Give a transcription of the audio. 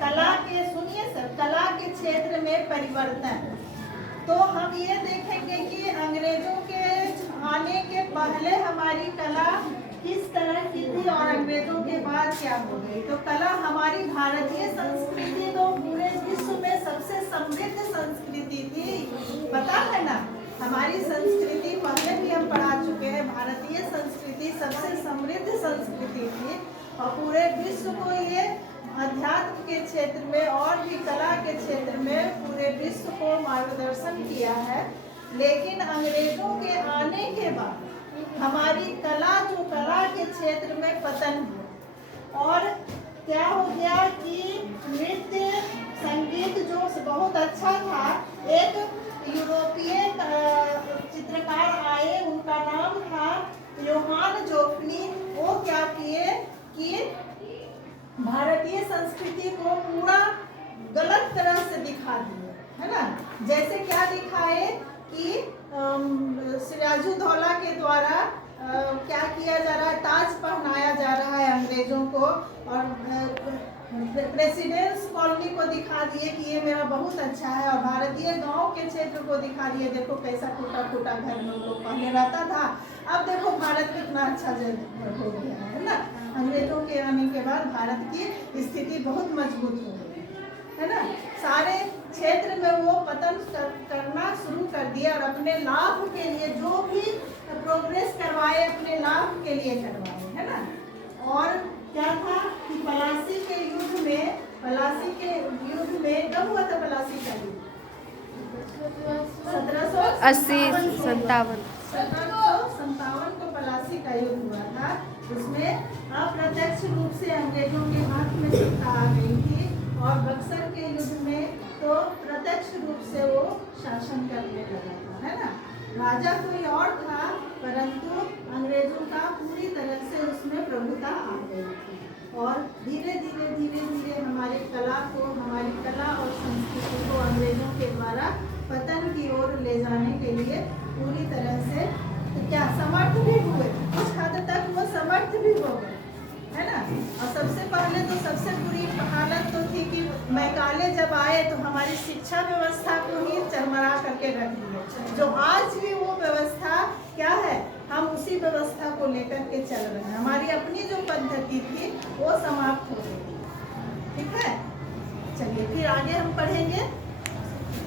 कला के, सुनिए सर, कला के क्षेत्र में परिवर्तन। तो हम ये देखेंगे कि अंग्रेजों के आने के पहले हमारी कला किस तरह की थी और अंग्रेजों के बाद क्या हो गई। तो कला हमारी भारतीय संस्कृति तो पूरे विश्व में सबसे समृद्ध संस्कृति थी, पता है ना। हमारी संस्कृति पहले भी हम पढ़ा चुके हैं, भारतीय संस्कृति सबसे समृद्ध संस्कृति थी और पूरे विश्व को ये अध्यात्म के क्षेत्र में और भी कला के क्षेत्र में पूरे विश्व को मार्गदर्शन किया है। लेकिन अंग्रेजों के आने के बाद हमारी कला, जो कला के क्षेत्र में पतन हुआ और क्या हो गया कि नृत्य संगीत जो बहुत अच्छा था, एक यूरोपीय चित्रकार आए, उनका नाम था योहान जोफनी। वो क्या किए कि भारतीय संस्कृति को पूरा गलत तरह से दिखा दिए, है ना। जैसे क्या दिखाए कि सिराजुद्दौला के द्वारा क्या किया जा रहा है, ताज पहनाया जा रहा है अंग्रेजों को और प्रेसिडेंट्स कॉलोनी को दिखा दिए कि ये मेरा बहुत अच्छा है और भारतीय गांव के क्षेत्र को दिखा दिए, देखो कैसा टूटा फूटा घर में लोग पहले रहता था, अब देखो भारत कितना अच्छा हो गया है ना। अंग्रेजों के आने के बाद भारत की स्थिति बहुत मजबूत हो गई, है ना। सारे क्षेत्र में वो पतन करना शुरू कर दिया और अपने लाभ के लिए जो भी प्रोग्रेस करवाए अपने लाभ के लिए करवाए, है ना। और क्या था कि पलासी के युद्ध में, पलासी के युद्ध में कब हुआ था पलासी का युद्ध? 1757 को पलासी का युद्ध हुआ था। उसमें अप्रत्यक्ष रूप से अंग्रेजों के हाथ में सत्ता आ गई थी और बक्सर के युद्ध में तो प्रत्यक्ष रूप से वो शासन करने लगा था, है ना। राजा कोई और था परंतु अंग्रेजों का पूरी तरह से उसमें प्रभुता आ गई थी और धीरे धीरे हमारी कला को, हमारी कला और संस्कृति को अंग्रेजों के द्वारा पतन की ओर ले जाने के लिए पूरी तरह से क्या समर्थ भी हुए, कुछ हद तक वो समर्थ भी हो गए, है ना। और सबसे पहले तो सबसे बुरी हालत तो थी कि मैकाले जब आए तो हमारी शिक्षा व्यवस्था को ही चरमरा करके रख दिया। जो आज भी वो व्यवस्था क्या है, हम उसी व्यवस्था को लेकर के चल रहे हैं। हमारी अपनी जो पद्धति थी वो समाप्त हो गई, ठीक है। चलिए फिर आगे हम पढ़ेंगे।